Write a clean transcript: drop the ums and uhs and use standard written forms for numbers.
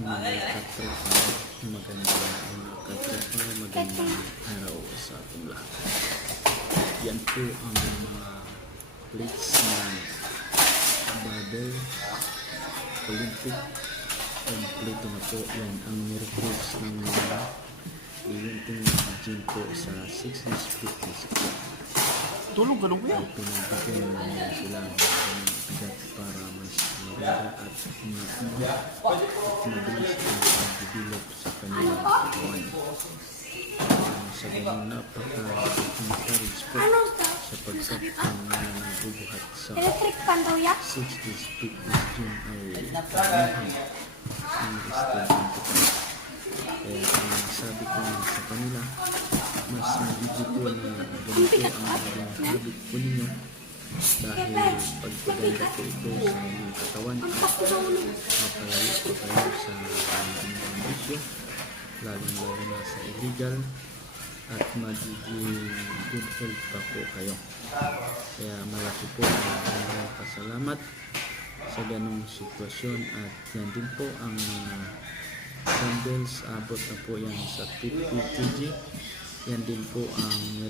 Magandang araw sa ating lahat. Yan po ang mga plates ng Barbell Olympic. Kompleto na po yan ang recruits ng mga eventing gym po sa 6 days fitness po. Tulog ka nung kuya. Pinagpapin na sila ng bigat para mas maganda at mabilis ang pag-develop sa kanilang katawan. Sa ganun napaka-encourage po sapagkat ang nabubuhat sa Electric fan daw ya? 6 days fitness gym ay karamihan ng estate po. Kaya sabi ko sa kanila, mas magiging po na ganito ang habit po ninyo dahil pagpaganda po ito sa inyong katawan at mapalayo po kayo sa inyong bisyo, lalong-lalo na sa illegal, at magiging good health pa po kayo. Kaya malaki po ang pasalamat sa ganong sitwasyon at yan din po ang dumbbells, abot na po yan sa 50 kg. Yan din po ang